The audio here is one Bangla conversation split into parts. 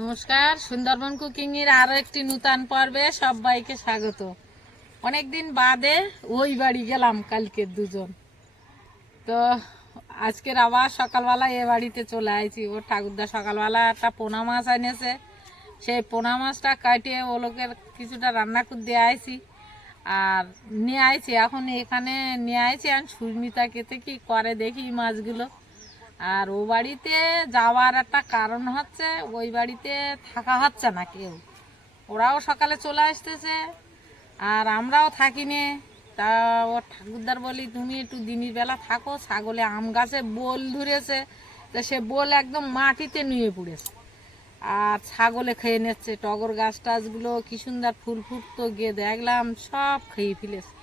নমস্কার, সুন্দরবন কুকিং এর আরও একটি নূতন পর্বে সবাইকে স্বাগত। অনেকদিন বাদে ওই বাড়ি গেলাম কালকে দুজন। তো আজকের আবার সকালবেলা এ বাড়িতে চলে আইছি। ওর ঠাকুরদা সকালবেলা একটা পোনা মাছ এনেছে। সেই পোনা মাছটা কাটিয়ে ও লোকের কিছুটা রান্না করে দিয়ে আইছি। আর নিয়ে আইছি, এখন এখানে নিয়ে আইছি, আর সুস্মিতা কেতে কি করে দেখি মাছগুলো। আর ও বাড়িতে যাওয়ার একটা কারণ হচ্ছে, ওই বাড়িতে থাকা হচ্ছে না কেউ। ওরাও সকালে চলে আসতেছে, আর আমরাও থাকি নে তা ওর ঠাকুরদার বলি, তুমি একটু দিনের বেলা থাকো, ছাগলে আম গাছে বোল ধরেছে। তা সে বোল একদম মাটিতে নুয়ে পড়েছে। আর ছাগলে খেয়ে নিচ্ছে, টগর গাছ টাছগুলো কি সুন্দর ফুল ফুটতো গিয়ে দেখলাম, সব খেয়ে ফেলেছে।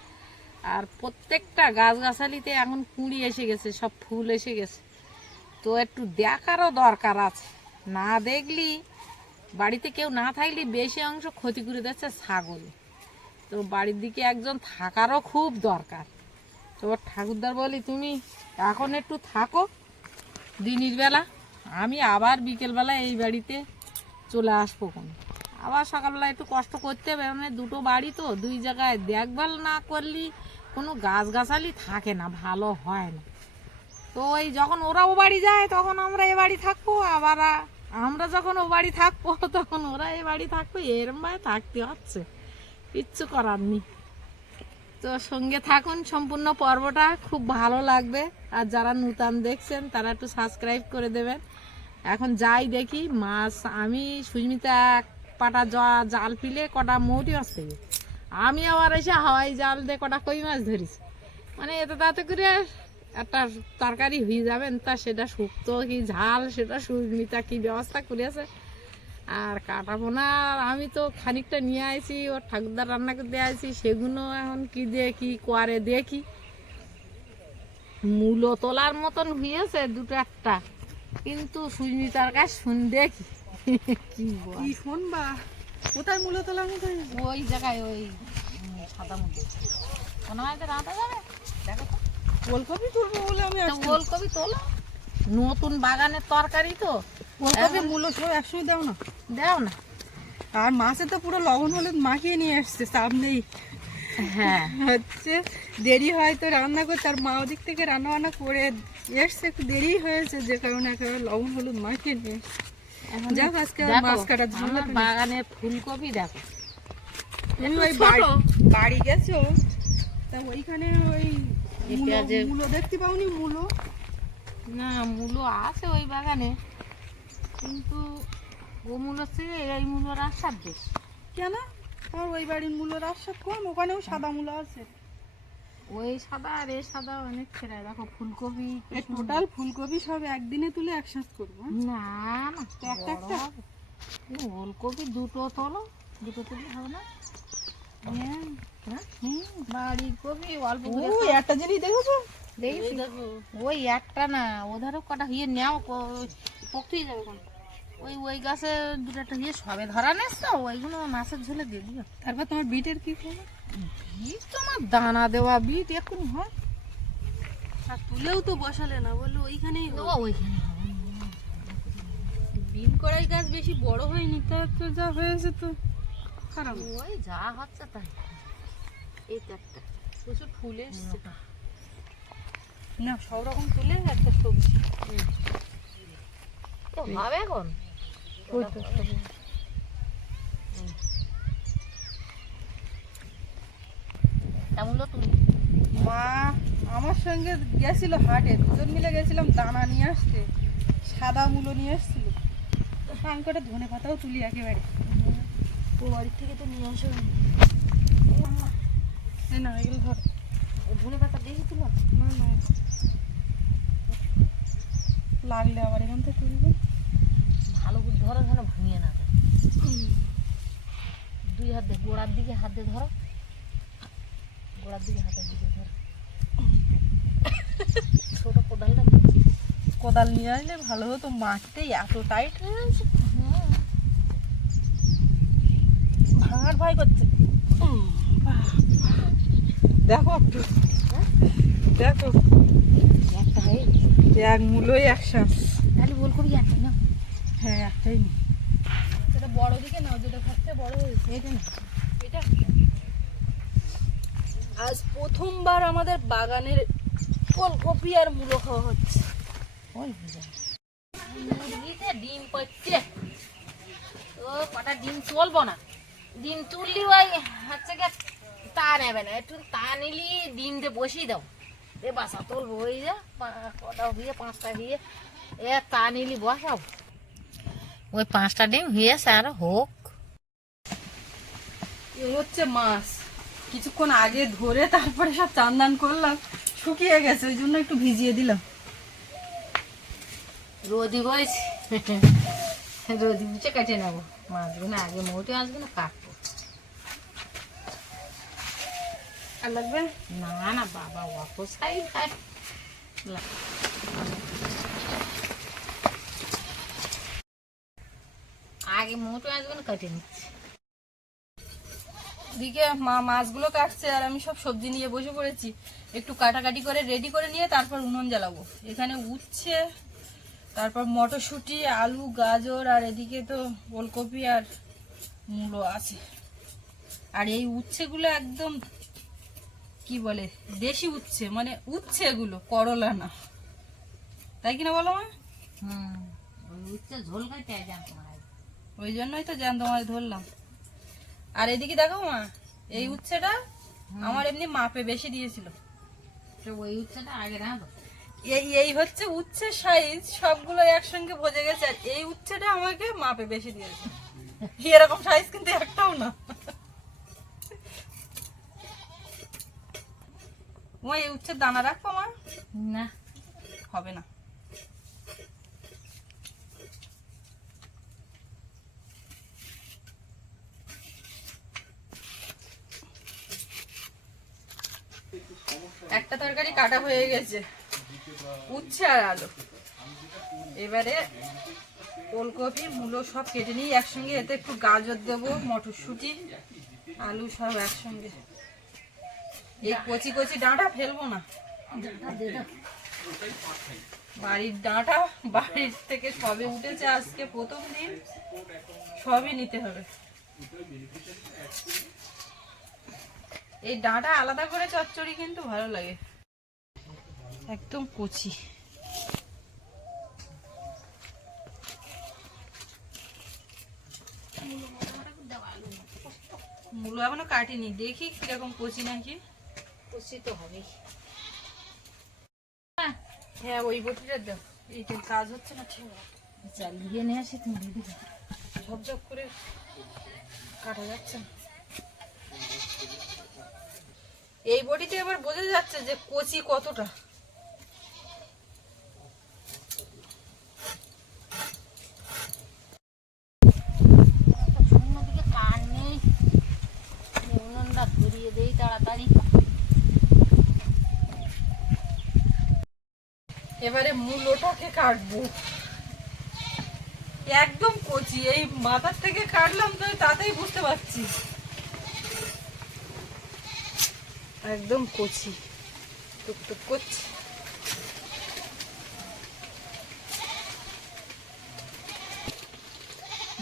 আর প্রত্যেকটা গাছগাছালিতে এখন কুঁড়ি এসে গেছে, সব ফুল এসে গেছে। তো একটু দেখারও দরকার আছে। না দেখলি, বাড়িতে কেউ না থাকলে বেশি অংশ ক্ষতি করে দিচ্ছে ছাগল। তো বাড়ির দিকে একজন থাকারও খুব দরকার। তো ঠাকুরদার বলি, তুমি এখন একটু থাকো, দিনের বেলা। আমি আবার বিকেলবেলা এই বাড়িতে চলে আসব কোনো। আবার সকালবেলা একটু কষ্ট করতে হবে মানে দুটো বাড়ি তো, দুই জায়গায় দেখভাল না করলে কোনো গাছগাছালি থাকে না, ভালো হয় না। তো ওই যখন ওরা ও বাড়ি যায়, তখন আমরা এ বাড়ি থাকব, আবার আমরা যখন ও বাড়ি থাকব, তখন ওরা এ বাড়ি থাকব, এরম ভাবে থাকতে হচ্ছে। কিচ্ছু করার নেই। তো সঙ্গে থাকুন, সম্পূর্ণ পর্বটা খুব ভালো লাগবে। আর যারা নূতন দেখছেন, তারা একটু সাবস্ক্রাইব করে দেবেন। এখন যাই দেখি, মাছ, আমি, সুস্মিতা, এক পাটা জাল ফিলে কটা মৌটি মাছ থেকে আমি আবার এসে হাওয়াই জাল দিয়ে কটা কই মাছ ধরেছি। মানে এতে তাতে করে একটা তরকারি হয়ে যাবেন তা সেটা শুক্তো কি ঝাল সেটা সুস্মিতা কি ব্যবস্থা করেছে আর কাটা পোনা আমি তো খানিকটা নিয়ে আইছি ওর ঠাকুরদার রান্না করে দিয়ে আইছি সেগুলো এখন কি দিয়ে কি করে দেখি। মূলো তোলার মতন হয়েছে দুটো একটা কিন্তু সুস্মিতার কাছে শুন দেখি। কি বল? কি শুনবা? কোথায় মূলো তোলা কোথায় ওই জায়গায় ওই সাদা মধ্যে হয় যে রাঁধা যাবে? দেখো তো ফুলকপি তুলবো বলে আমি তো আসছি। ওলকপি তোলো। নতুন বাগানের তরকারি তো। ফুলকপি মূলো সব একশো দাও না। দাও না। আর মাছে তো পুরো লবণ হলুদ মাখিয়ে নিয়ে এসছে চাপ নেই। হ্যাঁ। হচ্ছে দেরি হয় তো রান্না করতে। আর মা ওদিক থেকে রান্না বান্না করে এসছে একটু দেরি হয়েছে যে কারণে একেবারে লবণ হলুদ মাখিয়ে নিয়ে এসছে। যাক আজকে মাছ কাটার নেই। বাগানের ফুলকপি দেখো। তুমি ওই বাড়ি বাড়ি গেছো? তা ওইখানে ওই এই পেঁয়াজের- মূলো দেখতে পাওনি মূলো না মূলো আছে ওই বাগানে কিন্তু ও মূলো থেকে এই মূলোর আসার বেশ কেন আর ওই বাড়ির মূল্য রাস্তা কম ওখানেও সাদা মূল্য আছে ওই সাদা আর এই সাদা অনেক ছেড়ে দেখো ফুলকপি। টোটাল ফুলকপি সব একদিনে তুলে একসাথে করব হ্যাঁ? না না একটা একটা? ওলকপি দুটো তোলো দুটো তুললে হবে না হ্যাঁ হ্যাঁ অল্প একটা জিনিস দেখেছ? দেখি। ওই একটা না ওধারও কটা হিয়ে নেও পকতেই যাবে কোন ওই ওই গাছে দুটো একটা হিয়ে সবে ধরা নেস তো ওইগুলো মাছের ঝোলে দিয়ে তারপর তোমার বিটের কি খবর? বিট তোমার দানা দেওয়া বিট এক্ষুনি হয়। আর তুলেও তো বসালে না বলল ওইখানেই ওইখানে বিন কড়াই গাছ বেশি বড় হয়নি তো যা হয়েছে তো। খারাপ। ওই যা হচ্ছে তাই। এই তো একটা। প্রচুর ফুল এসছে। না। সব রকম একটা সবজি। তো হবে এখন। কেমন তুমি? মা আমার সঙ্গে গেছিল হাটে। দুজন মিলে গেছিলাম দানা নিয়ে আসতে। সাদা মূলো নিয়ে এসছিল। তো সাং করে ধনে পাতাও তুলি একেবারে। ও বাড়ির থেকে তো নিয়ে আসো না এগুলো ধর। ধনে পাতা দেখি তুলো না? না লাগলে আবার এখান থেকে তুলবে। ভালো করে ধরো যেন ভাঙিয়ে না। দুই হাত গোড়ার দিকে হাত ধরো। গোড়ার দিকে হাতের দিকে ধরো। ছোট কোদালটা কোদাল নিয়ে আসলে ভালো হতো মাটিতে এত টাইট হয়ে গেছে। ভাঙার ভয় করছে। দেখো একটু। দেখো। এক মূলই একসাথে তাহলে বল করি একটা না? হ্যাঁ একটাই নি। বড় দিকে নাও যেটা সবচেয়ে বড় হয়েছে। এটা না এটা? আজ প্রথমবার আমাদের বাগানের ফুলকপি আর মূলো খাওয়া হচ্ছে। মুরগিতে ডিম পড়ছে ও কটা ডিম চলবো না। ডিম তুললি ওই হচ্ছে গিয়ে তা নেবে না। একটু তা নিলি ডিম দিয়ে বসিয়ে দাও। এ বাসা তুলবো ওই যে কটা হয়ে পাঁচটা হয়ে এ তা নিলি বসাও। ওই পাঁচটা ডিম হয়েছে আর হোক। এ হচ্ছে মাছ। কিছুক্ষণ আগে ধরে তারপরে সব চান্দান করলাম শুকিয়ে গেছে ওই জন্য একটু ভিজিয়ে দিলাম। রোদি বয়েছে রোদি বুঝে কেটে নেব। মাছগুলো আগে মোটে মাছগুলো কাটবো। আর লাগবে? না না বাবা অত সাইড খায় আগে মোটে মাছগুলো কেটে নিচ্ছি। দিকে মা মাছগুলো কাটছে আর আমি সব সবজি নিয়ে বসে পড়েছি। একটু কাটাকাটি করে রেডি করে নিয়ে তারপর উনুন জ্বালাবো। এখানে উচ্ছে তারপর মটরশুঁটি আলু গাজর আর এদিকে তো ওলকপি আর মূলো আছে। আর এই উচ্ছেগুলো একদম কি বলে দেশি উচ্ছে মানে উচ্ছে এগুলো করলা না। তাই কিনা বলো মা? ওই জন্যই তো জান তোমার ধরলাম। আর এদিকে দেখো মা এই উচ্ছেটা আমার এমনি মাপে বেশি দিয়েছিল। ওই উচ্ছেটা আগে রাঁধো এই এই হচ্ছে উচ্ছে সাইজ সবগুলো একসঙ্গে ভজে গেছে আর এই উচ্ছেটা আমাকে মাপে বেশি দিয়েছে। এরকম সাইজ কিন্তু একটাও না। মা এই উচ্ছের দানা রাখব মা? না। হবে না। একটা তরকারি কাটা হয়ে গেছে। উচ্ছে আর আলু। এবারে ওলকপি, মূলো সব কেটে নিই একসঙ্গে, এতে একটু গাজর দেবো, মটরশুঁটি, আলু সব একসঙ্গে। এই কচি কচি ডাঁটা ফেলব না। বাড়ির ডাঁটা বাড়ির থেকে সবে উঠেছে আজকে প্রথম দিন। সবই নিতে হবে। এই ডাঁটা আলাদা করে চচ্চড়ি কিন্তু ভালো লাগে। একদম কচি। মূলো এখনও কাটিনি দেখি কীরকম কচি নাকি। খুশি তো হবেই। হ্যাঁ ওই বটিটা দাও এইটা কাজ হচ্ছে না ঠিক চালিয়ে নিয়ে আসি তুমি দিদি ঝপঝপ করে কাটা যাচ্ছে না। এই বডিতে এবার বোঝা যাচ্ছে যে কচি কতটা অন্যদিকে কান নেই উনুনটা ধরিয়ে দেই তাড়াতাড়ি এবারে মূলোটাকে কাটবো। একদম কচি, এই মাথার থেকে কাটলাম তো, তাতেই বুঝতে পারছি। একদম কচি টুকটুক করছি।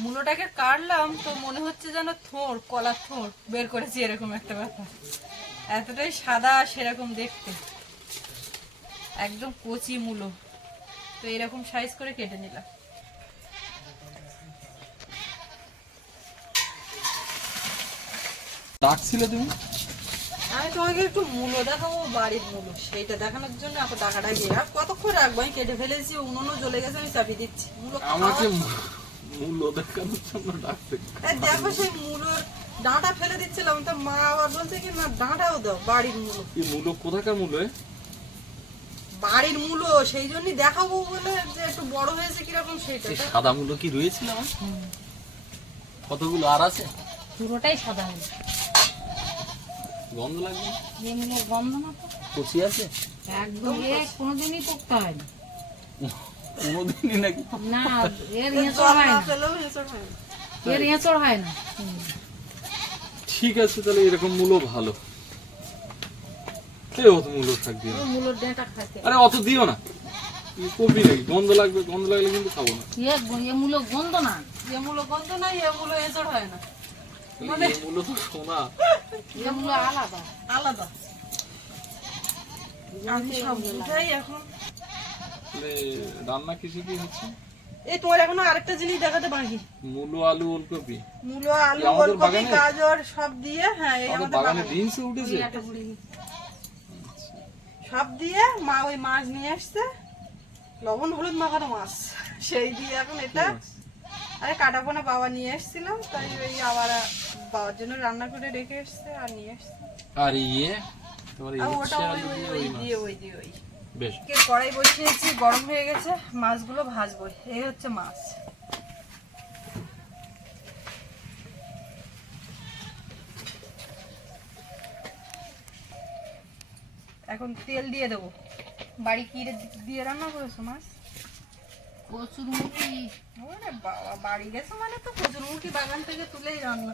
মূলোটাকে কাটলাম তো মনে হচ্ছে যেন থোর কলার থোর, বের করেছি এরকম একটা ব্যাপার। এতটাই সাদা সেরকম দেখতে। একদম কচি মূলো। তো এরকম সাইজ করে কেটে নিলাম। ডাকছিলে তুমি? আমি তোমাকে একটু মূলো দেখাবো বাড়ির মূলো সেইটা দেখানোর জন্য আর কতক্ষণ রাখব? আমি কেটে ফেলেছি উনুনও জ্বলে গেছে আমি চাপিয়ে দিচ্ছি। মূলো আমাকে মূল্য দেখানোর জন্য এই দেখো সেই মূলোর ডাঁটা ফেলে দিচ্ছিলাম। তো মা আবার বলছে কি না ডাঁটাও দাও বাড়ির মূলো কি মূল্য? কোথাকার মূল্য এ? বাড়ির মূলো সেই জন্যই দেখাবো বলে যে একটু বড় হয়েছে কীরকম এই সাদা মূল্য কি কতগুলো আর আছে? পুরোটাই সাদা হলো গন্ধ লাগবে এমনি গন্ধ না তো? কচি আছে? একদম এ কোনোদিনই পোক্তা হয় না। কোনোদিনই নাকি না এর এঁচড় হয় না। এর এঁচড় হয় না। ঠিক আছে তাহলে এরকম মূল্য ভালো। এই অত মূল্য থাক দিও না। ওই মূলোর ডেঁটা খাইতে। আরে অত দিও না। কপি নাকি? গন্ধ লাগবে গন্ধ লাগলে কিন্তু খাব না। গন্ধ না। এমুলো গন্ধ নাই এমুলো এজড় হয় না। মানে মূলত তো সোনা। মূলো আলাদা। আলাদা। আমি সব উঠাই এখন রান্না কিছু কি হচ্ছে? এই তোমার এখনও আরেকটা জিনিস দেখাতে বাকি। মূলো আলু ওলকপি। মূলো আলু ওলকপি গাজর সব দিয়ে হ্যাঁ এই আমাদের বাগানে বিনস উঠেছে। সব দিয়ে মা ওই মাছ নিয়ে আসছে। লবণ হলুদ মাখানো মাছ। সেই দিয়ে এখন এটা আরে কাটা পোনা বাবা নিয়ে এসেছিলাম তাই ওই আবার বাবার জন্য রান্না করে রেখে এসছে আর নিয়ে এসছে। আর ইয়ে? তোমার ওটা ওই ওই দিয়ে ওই দিয়ে ওই বেশ। কে কড়াই বসিয়েছি গরম হয়ে গেছে মাছগুলো ভাজবো। এই হচ্ছে মাছ। এখন তেল দিয়ে দেবো। বাড়ি কিরে দিয়ে রান্না করেছ মাছ? মুখি বাবা বাড়ি গেছো মানে তো প্রচুর কচুরমুখী বাগান থেকে তুলেই রান্না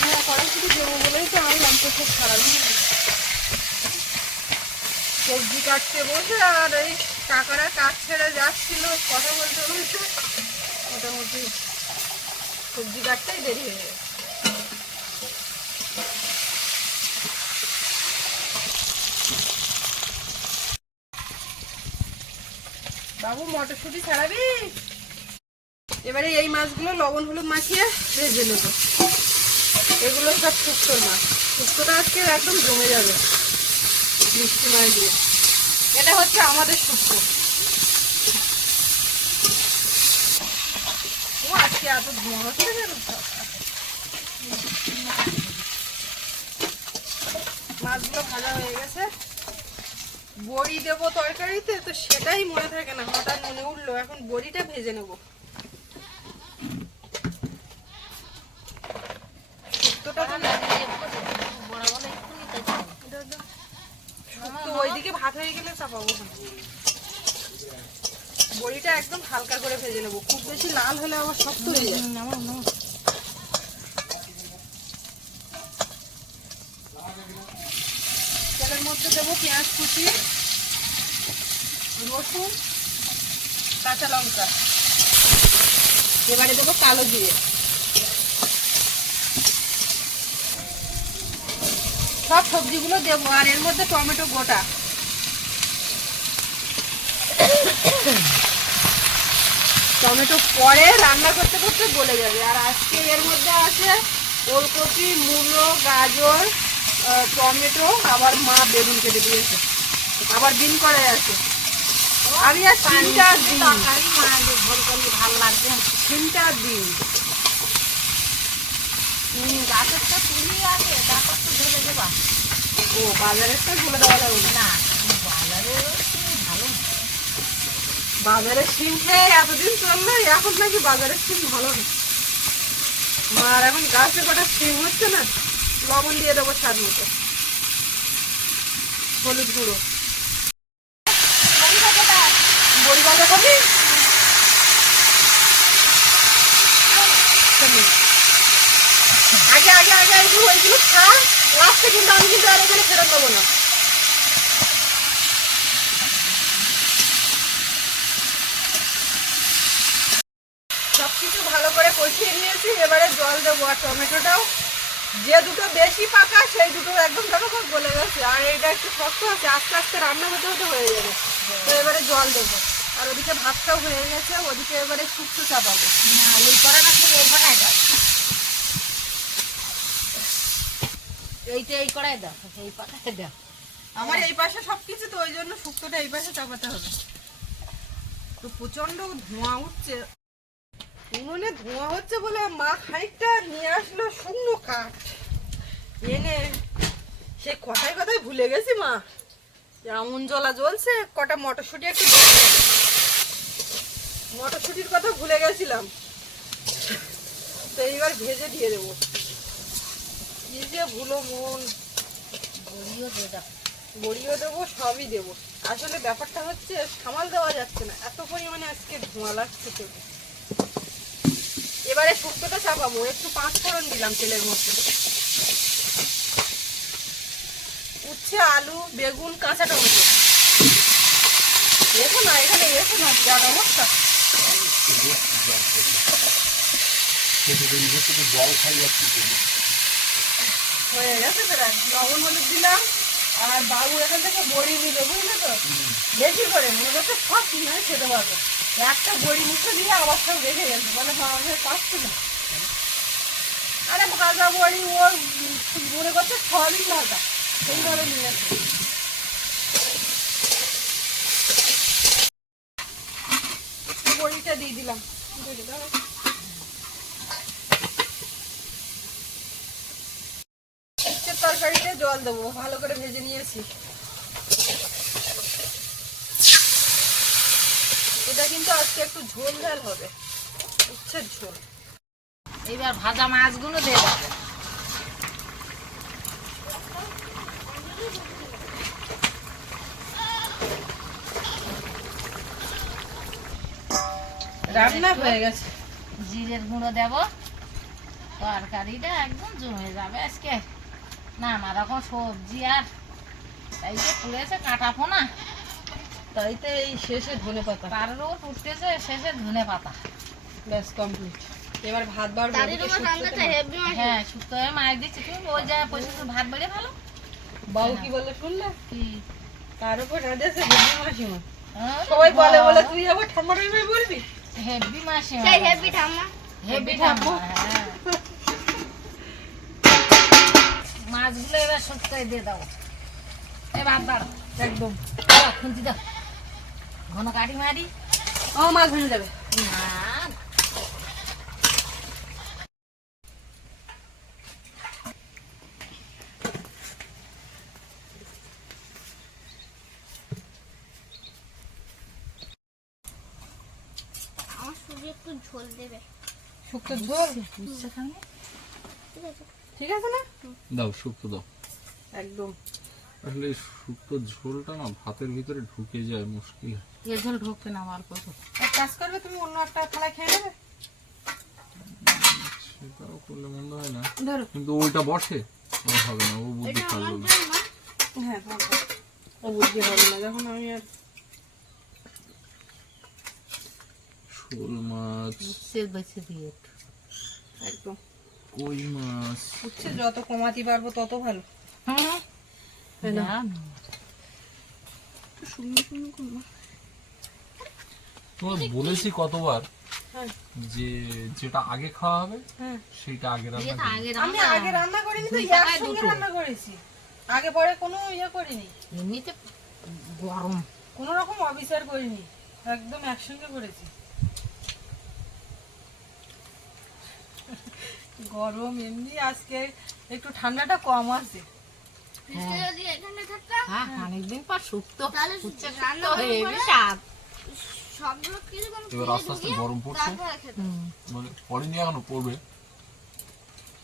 হ্যাঁ কড়াইশুটি দেবো বলেই তো আনলাম তো খুব খারাপ সবজি কাটতে বসে আর এই কাকারা কাজ ছেড়ে যাচ্ছিল, কথা বলতে বলতে। মোটামুটি সবজি কাটতেই দেরি হয়ে গেছে। বাবু, মটরশুঁটি ছাড়াবি? এবারে এই মাছগুলো লবণ হলুদ মাখিয়ে ভেজে নেব। এগুলো সব শুক্তোর মাছ। শুক্তোটা আজকে একদম জমে যাবে। মিষ্টি মাছ দিয়ে এটা হচ্ছে আমাদের শুক্তো আজকে এত ধোঁয়া মাছগুলো ভাজা হয়ে গেছে। বড়ি দেবো তরকারিতে, তো সেটাই মনে থাকে না। হঠাৎ মনে উঠল, এখন বড়িটা ভেজে নেব শুক্তোটা তো বড় বড় এক্ষুনি তো খাব। শুক্তো ওইদিকে ভাত হয়ে গেলে চাপাবো বড়িটা একদম হালকা করে ভেজে নেব। খুব বেশি লাল হলে আবার শক্ত হয়ে যায়। তেলের মধ্যে দেবো পেঁয়াজ কুচি রসুন কাঁচা লঙ্কা। এবারে দেবো কালো জিরে। সব সবজিগুলো দেবো আর এর মধ্যে টমেটো গোটা। টমেটো পরে রান্না করতে করতে গলে যাবে। আর আজকে এর মধ্যে আছে ওলকপি মূলো গাজর টমেটো আবার মা বেগুন কেটে দিয়েছে। আবার ডিম করাই আছে। আমি আর তিনটা মাছ ভালো লাগবে। তিনটা গাছের তো তুলি আছে তারপর তো দেবা। ও বাজারেরটা দেওয়া যাবে না। বাজারে বাজারের সিম খেয়ে এতদিন চলল এখন নাকি বাজারের সিম ভালো না আর এখন গাছে কটা সিম হচ্ছে না, লবণ দিয়ে দেবো স্বাদ মতো। হলুদ গুঁড়ো। বড়ি আগে আগে আগে ওইগুলো খা লাস্টে কিন্তু আমি কিন্তু আর এখানে ফেরত দেবো না সবকিছু ভালো করে কষিয়ে নিয়েছি এবারে জল দেবো আর টমেটোটাও যে দুটো বেশি পাকা সেই দুটো একদম সব গলে গেছে। আর এটা একটু শক্ত আছে আস্তে আস্তে রান্না হতে হতে হয়ে যাবে। তো এবারে জল দেবো। আর ওদিকে ভাতটাও হয়ে গেছে ওদিকে এবারে শুক্তো চাপাবো। না ওই করে না এই করাই দাও। এইটা এই করাই দাও এই পাকাতে দাও। আমার এই পাশে সবকিছু তো ওই জন্য শুক্তোটা এই পাশে চাপাতে হবে। তো প্রচণ্ড ধোঁয়া উঠছে। উনুনে ধোঁয়া হচ্ছে বলে মা খানিকটা নিয়ে আসলো শুকনো কাঠ। এনে সে কথায় কথায় ভুলে গেছি মা। এমন জ্বলা জ্বলছে কটা মটরশুঁটি একটু মটরশুঁটির কথা ভুলে গেছিলাম। তো এইবার ভেজে দিয়ে দেবো। কি যে ভুলো মন। বড়িও দিয়ে বড়িও দেবো সবই দেবো। আসলে ব্যাপারটা হচ্ছে সামাল দেওয়া যাচ্ছে না। এত পরিমাণে আজকে ধোঁয়া লাগছে তো এবারে শুক্তোটা চাপাবো। একটু পাঁচ ফোড়ন দিলাম তেলের মধ্যে। উচ্ছে, আলু, বেগুন, কাঁচা টমেটো। এসো না, এখানে এসো না, যা অবস্থা হয়ে গেছে লবণ হলুদ দিলাম। আর বাবু এখান থেকে বড়ি নিল, বুঝলে তো? বেশি করে মনে করছে সব কি হয় খেতে পারব। একটা বড়ি মুখে দিয়ে আবার সব রেখে গেছে। বলে, মা, আমি পাচ্ছি না। আরে, ভাজা বড়ি, ও মনে করছে সবই ভাজা। সেইভাবে নিয়ে আসে বড়িটা দিয়ে দিলাম। দিয়ে দাও। উচ্ছের তরকারিতে জল দেবো, ভালো করে ভেজে নিয়েছি। এটা কিন্তু আজকে একটু ঝোল ঝাল হবে, উচ্ছের ঝোল। এইবার ভাজা মাছগুলো দিয়ে দেবো। জিরের গুঁড়ো দেব। তরকারিটা একদম জমে যাবে আজকে। নানা রকম সবজি আর তাই যে পুড়েছে কাটা পোনা তাইতে এই শেষে ধনে পাতা। তার উপর উঠতেছে শেষে ধনে পাতা। ব্যাস কমপ্লিট এবার ভাত বার হ্যাঁ সুস্থ হয়ে মাছ দিচ্ছি। তুমি ওই জায়গায় পয়সা ভাত বেড়ে ভালো বাবু কি বললে শুনলে? কি? তার উপর রাঁধেছে হেবি মাসিমা সবাই বলে বলে তুই আবার ঠাম্মা টাইমে বলবি? হেভি মাসি হেভি ঠাম্মা। হেভি ঠাম্মা হ্যাঁ। মাছগুলো এবার শুক্তোয় দিয়ে দাও। এ ভাত একদম। খুন্তি দাও। ঘন কাটি মারি। ও মাছ ভেঙে যাবে। একটু ঝোল দেবে। শুক্তো ঝোল ঠিক আছে। ঠিক আছে না? দাও শুক্তো দাও। একদম। আসলে শুক্তো ঝোলটা না ভাতের ভিতরে ঢুকে যায় মুশকিল। এ ঝোল ঢোকে না আমার কথা। এক কাজ করবে তুমি অন্য একটা থালায় খেয়ে নেবে? সেটাও করলে মন্দ হয় না। ধরো। কিন্তু ওইটা বসে ও হবে না ও বুদ্ধি পারল না। হ্যাঁ ও বুঝতে হবে না যখন আমি আর শোল মাছ। বেছে দিয়ে একদম। কই মাছ উচ্ছে যত কমাতে পারব তত ভালো। হুম তোমার বলেছি কতবার হ্যাঁ। যে যেটা আগে খাওয়া হবে হ্যাঁ। সেটা আগে রান্না আমি আগে রান্না করিনি তো একসঙ্গে রান্না করেছি। আগে পরে কোনো ইয়ে করিনি। এমনিতে গরম। কোনো রকম অবিচার করিনি। একদম একসঙ্গে করেছি। গরম এমনি আজকে একটু ঠান্ডাটা কম আছে। হ্যাঁ। অনেকদিন পর শুক্তো এবার আস্তে আস্তে গরম পড়ছে। মানে পড়েনি এখনও পড়বে।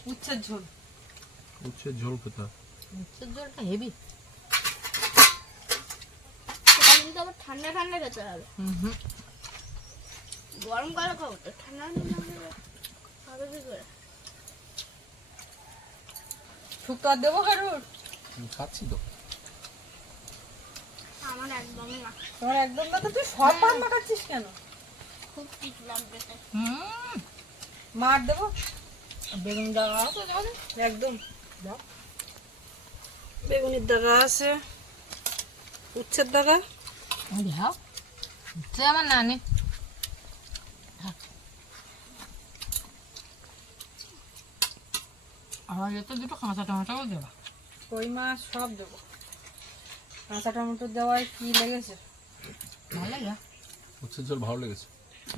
উচ্ছের ঝোল। উচ্ছে ঝোল খেতে উচ্ছের ঝোলটা হেভি। কিন্তু আবার ঠান্ডা ঠান্ডা খেতে হবে। হুম হুম। গরমকালে খাব তো ঠান্ডা ঠান্ডা খাবে কি করে? শুক্তো আর দেবো কারুর? খাচ্ছি তো। আমার একদমই না। তোমার একদম না তো তুই সব পান মাখাচ্ছিস কেন? খুব ঠিক লাগবে হুম। মার দেবো? বেগুন দেওয়া আছে একদম। বেগুনির দাগা আছে। উচ্ছের দাগা দাও উচ্ছে আমার নানি। আমার এতে দুটো কাঁচা টমেটোও দেওয়া কই মাছ সব দেবো। কাঁচা টমেটো দেওয়ায় কি লেগেছে? ভালো লাগে। উচ্ছে ঝোল ভালো লেগেছে।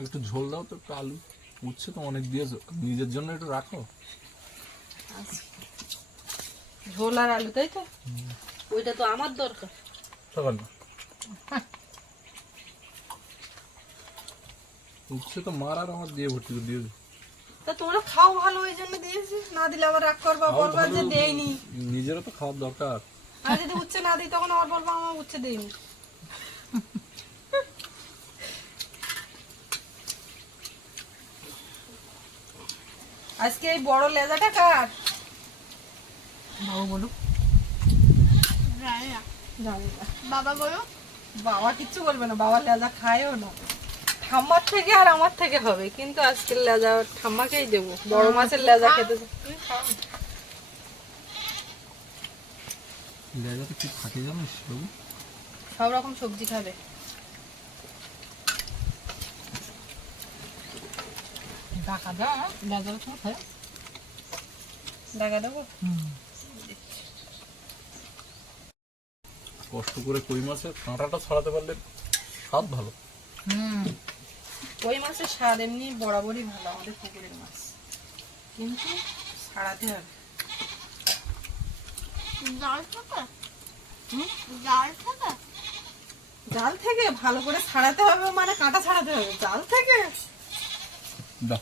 একটু ঝোল দাও তো একটু আলু। উচ্ছে তো অনেক দিয়েছ। নিজের জন্য একটু রাখো। ঝোল আর আলু তাই তো? ওইটা তো আমার দরকার। সকাল না। উচ্ছে তো মার আর আমার দিয়ে ভর্তি করে দিয়ে তা তোমরা খাও ভালো ওই জন্য দিয়েছি। না দিলে আবার রাগ করবা বলবা যে দেয়নি নিজেরও তো খাওয়ার দরকার। আর যদি উচ্ছে না দিই তখন আবার বলবা আমার উচ্ছে দেয়নি আজকে এই বড় লেজাটা কার? বাবু বলুক জানি না বাবা বলো। বাবা কিচ্ছু বলবে না বাবা লেজা খায়ও না। ঠাম্মার থেকে আর আমার থেকে হবে কিন্তু আজকের লেজা ঠাম্মাকেই দেবো। বড় মাছের লেজা খেতে খাও। লেজাতে কি থাকে জানিস বাবু? সব রকম সবজি খাবে। টাকা দাও বাজারে তুমি খাই দেখা দেবো? কষ্ট করে কই মাছের কাঁটাটা ছাড়াতে পারলে স্বাদ ভালো। হুম। ওই মাছের স্বাদ এমনি বরাবরই ভালো আমাদের পুকুরের মাছ। কিন্তু সারাতে হবে। জাল থাকে? জাল থাকে? জাল থেকে? ভালো করে ছাড়াতে হবে মানে কাঁটা ছাড়াতে হবে। জাল থেকে? দাও।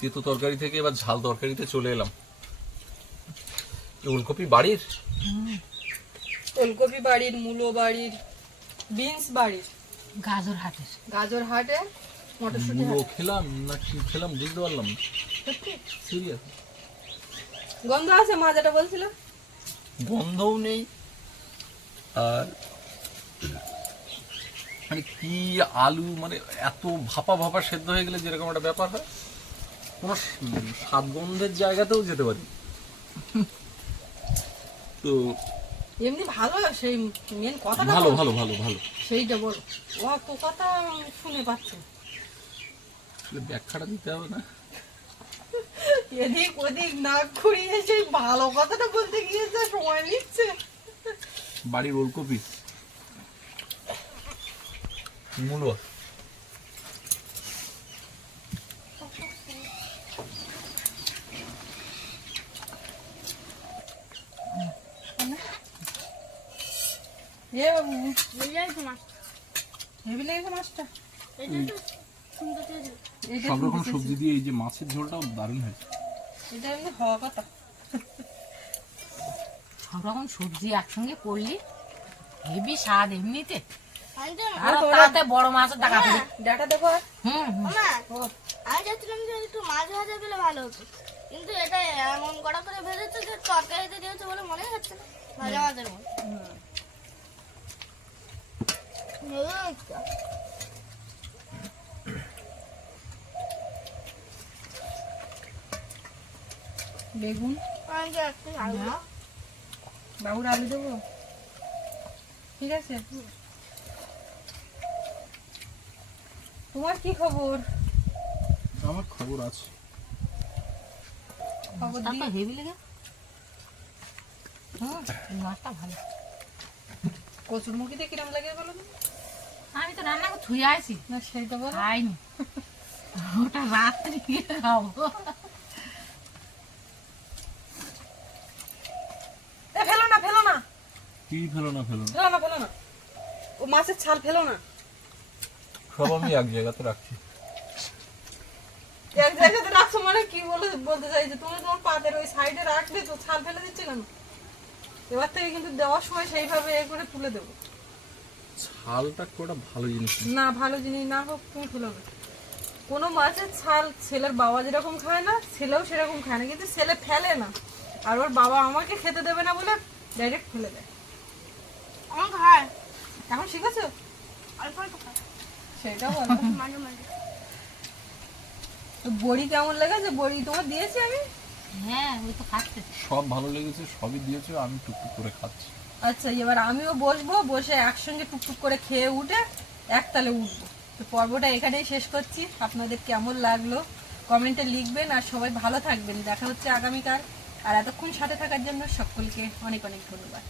তেতো তরকারি থেকে এবার ঝাল তরকারিতে চলে এলাম। ওলকপি বাড়ির? ওলকপি বাড়ির মূলো বাড়ির বিনস বাড়ির। গাজর হাটের। গাজর হাটে মটরশুঁটি মুলো খেলাম না কি খেলাম বুঝতে পারলাম না। সিরিয়াস। গন্ধ আছে মা যেটা বলছিল? গন্ধও নেই। আর মানে কি আলু মানে এত ভাপা ভাপা সেদ্ধ হয়ে গেলে যেরকম একটা ব্যাপার হয়। কোনো স- স্বাদ গন্ধের জায়গাতেও যেতে পারি। তো এমনি ভালো সেই মেন কথাটা ভালো ভালো ভালো ভালো। সেইটা বল। ও তো কথা শুনে পাচ্ছে ব্যাখ্যাটা দিতে হবে না? এদিক ওদিক না ঘুরিয়ে সেই ভালো কথাটা বলতে গিয়েছে সময় নিচ্ছে। বাড়ির ওলকপি। মূলো এ মাছ হেভি লেগেছে মাছটা? সব রকম সবজি দিয়ে এই যে মাছের ঝোলটাও দারুণ হয়েছে। এটা এমনি হওয়া কথা সব রকম সবজি একসঙ্গে করলি হেভি স্বাদ এমনিতে। তাতে বড় মাছের টাকা পেলি ডাটা দেবো হুম। আমি চাচ্ছিলাম যে একটু মাছ ভাজা পেলে ভালো হতো। কিন্তু এটা এমন কড়া করে ভেজেছে যে তরকারিতে দিয়েছে বলে মনে হচ্ছে না। ভাজা মাছের মতো। ভালো লাগছে। বেগুন। বাবুর আলু দেবো? ঠিক আছে? তোমার কি খবর? আমার খবর আছে। খবর দিয়ে হেভি লেগে? হুম মাছটা ভালো। কচুর মুখিতে কিরম লাগে বলো তো? আমি তো রান্না করে আছি না সেইটা বলো। খাইনি। ওটা রাত্রি খাব? ফেলো না ফেলো না। কি ফেলো না ফেলো না? ফেলো না ফেলো না। ও মাছের ছাল ফেলো না। সব আমি এক জায়গাতে রাখছি। এক জায়গাতে রাখছো মানে কি বলে বলতে চাইছে তুমি তোমার পাতের ওই সাইডে রাখলে তো ছাল ফেলে দিচ্ছে কেন? এবার থেকে কিন্তু দেওয়ার সময় সেইভাবে এ করে তুলে দেবো। ছালটা কোটা ভালো জিনিস না। ভালো জিনিস না হোক তুমি ফেলোবে কোনো মাছের ছাল ছেলের বাবা যেরকম খায় না ছেলেও সেরকম খায় না। কিন্তু ছেলে ফেলে না। আর ওর বাবা আমাকে খেতে দেবে না বলে ডাইরেক্ট ফেলে দেয়। আমার খায়। এখন শিখেছো? অল্প অল্প খায়। সেটা বলো। মাঝে মাঝে। তো বড়ি কেমন লেগেছে? বড়ি তোমার দিয়েছি আমি? হ্যাঁ ওই তো খাচ্ছে। সব ভালো লেগেছে সবই দিয়েছে আমি টুকটুক করে খাচ্ছি। আচ্ছা এবার আমিও বসবো, বসে একসঙ্গে টুকটুক করে খেয়ে উঠে একতালে উঠবো। তো পর্বটা এখানেই শেষ করছি। আপনাদের কেমন লাগল কমেন্টে লিখবেন আর সবাই ভালো থাকবেন। দেখা হচ্ছে আগামীকাল। আর এতক্ষণ সাথে থাকার জন্য সকলকে অনেক অনেক ধন্যবাদ।